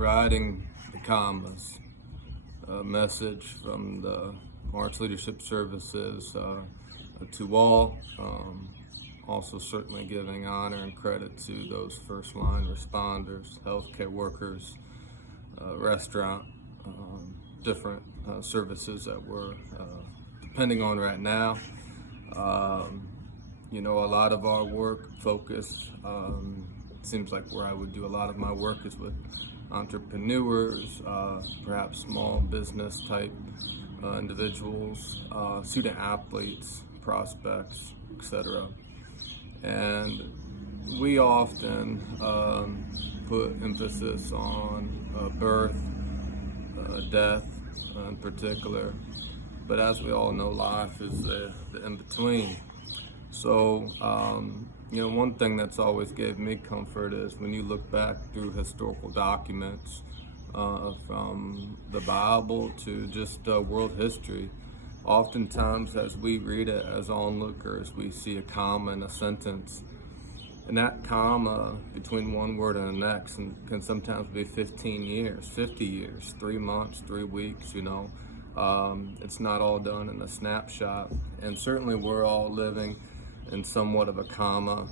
Ridin the Commas, a message from the Martz Leadership Services to all. Also certainly giving honor and credit to those first line responders, healthcare workers, restaurant, different services that we're depending on right now. A lot of our work focused, seems like where I would do a lot of my work is with entrepreneurs, perhaps small business type individuals, student athletes, prospects, etc. And we often put emphasis on birth, death in particular, but as we all know, life is the in-between. So, one thing that's always gave me comfort is when you look back through historical documents, from the Bible to just world history, oftentimes as we read it as onlookers, we see a comma in a sentence. And that comma between one word and the next can sometimes be 15 years, 50 years, 3 months, 3 weeks, It's not all done in a snapshot. And certainly we're all living in somewhat of a comma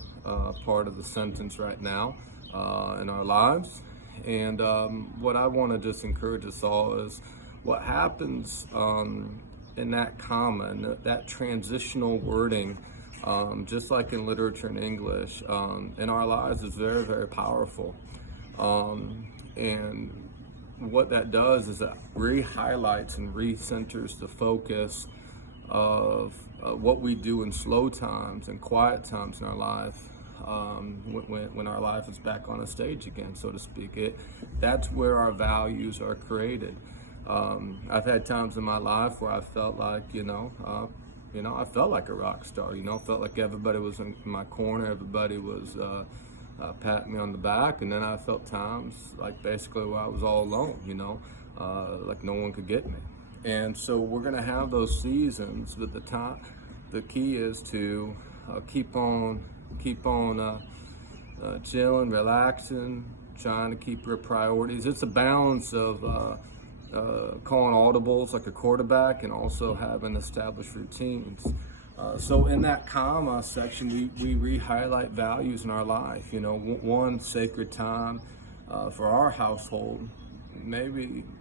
part of the sentence right now in our lives. And what I want to just encourage us all is what happens in that comma and that transitional wording, just like in literature and English, in our lives is very, very powerful. And what that does is it re-highlights and re-centers the focus of what we do in slow times and quiet times in our life, when our life is back on a stage again, so to speak. That's where our values are created. I've had times in my life where I felt like, I felt like a rock star, felt like everybody was in my corner, everybody was patting me on the back, and then I felt times like basically where I was all alone, like no one could get me. And so we're gonna have those seasons, but the key is to keep on chilling, relaxing, trying to keep your priorities. It's a balance of calling audibles like a quarterback and also having established routines. So in that comma section, we re-highlight values in our life. One sacred time for our household,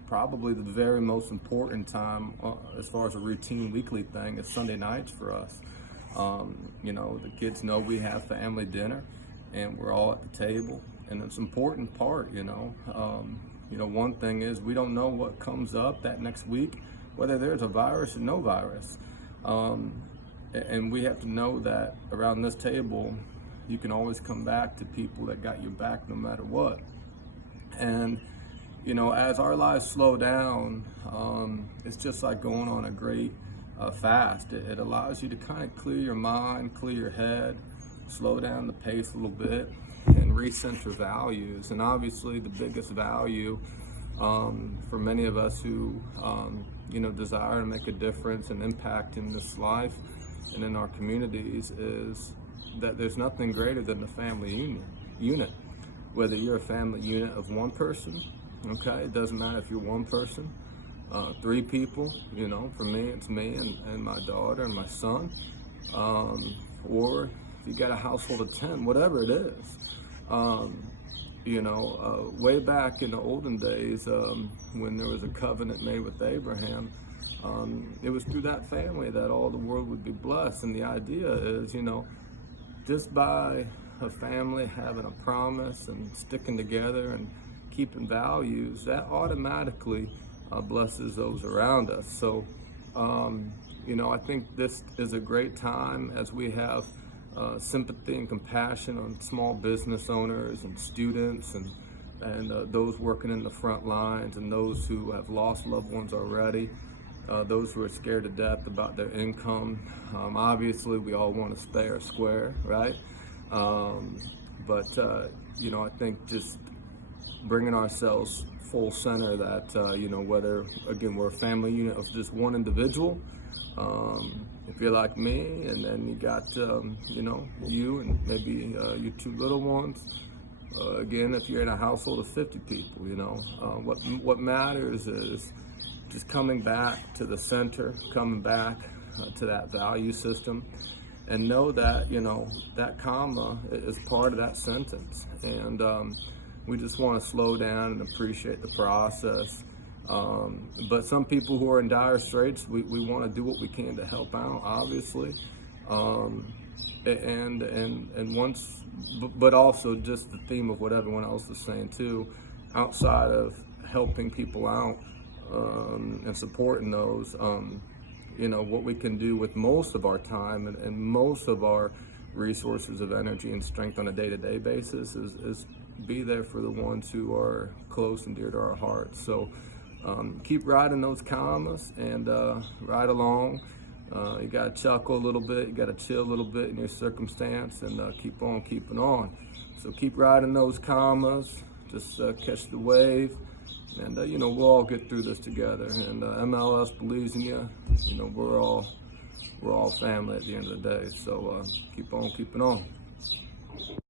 probably the very most important time as far as a routine weekly thing is Sunday nights for us. The kids know we have family dinner and we're all at the table, and it's an important part. One thing is we don't know what comes up that next week, whether there's a virus or no virus. And we have to know that around this table, you can always come back to people that got your back no matter what. And, as our lives slow down, it's just like going on a great fast. It allows you to kind of clear your mind, clear your head, slow down the pace a little bit, and recenter values. And obviously the biggest value for many of us who, desire to make a difference and impact in this life and in our communities is that there's nothing greater than the family unit. Whether you're a family unit of one person, okay, it doesn't matter if you're one person, 3 people, for me, it's me and my daughter and my son, or if you got a household of 10, whatever it is. Way back in the olden days, when there was a covenant made with Abraham, it was through that family that all the world would be blessed. And the idea is, just by a family having a promise and sticking together and keeping values, that automatically blesses those around us. So, I think this is a great time as we have sympathy and compassion on small business owners and students and those working in the front lines and those who have lost loved ones already, those who are scared to death about their income. Obviously, we all want to stay our square, right? But I think just bringing ourselves full center that, whether, again, we're a family unit of just one individual, if you're like me, and then you got, you and maybe your 2 little ones, again, if you're in a household of 50 people, what matters is just coming back to the center, coming back to that value system, and know that, that comma is part of that sentence. And we just want to slow down and appreciate the process. But some people who are in dire straits, we want to do what we can to help out, obviously. And once, but also just the theme of what everyone else is saying too, outside of helping people out and supporting those, what we can do with most of our time and most of our resources of energy and strength on a day-to-day basis is be there for the ones who are close and dear to our hearts. So keep riding those commas and ride along. You gotta chuckle a little bit, you gotta chill a little bit in your circumstance, and keep on keeping on. So keep riding those commas, just catch the wave, and we'll all get through this together. And MLS believes in you. We're all family at the end of the day. So keep on keeping on.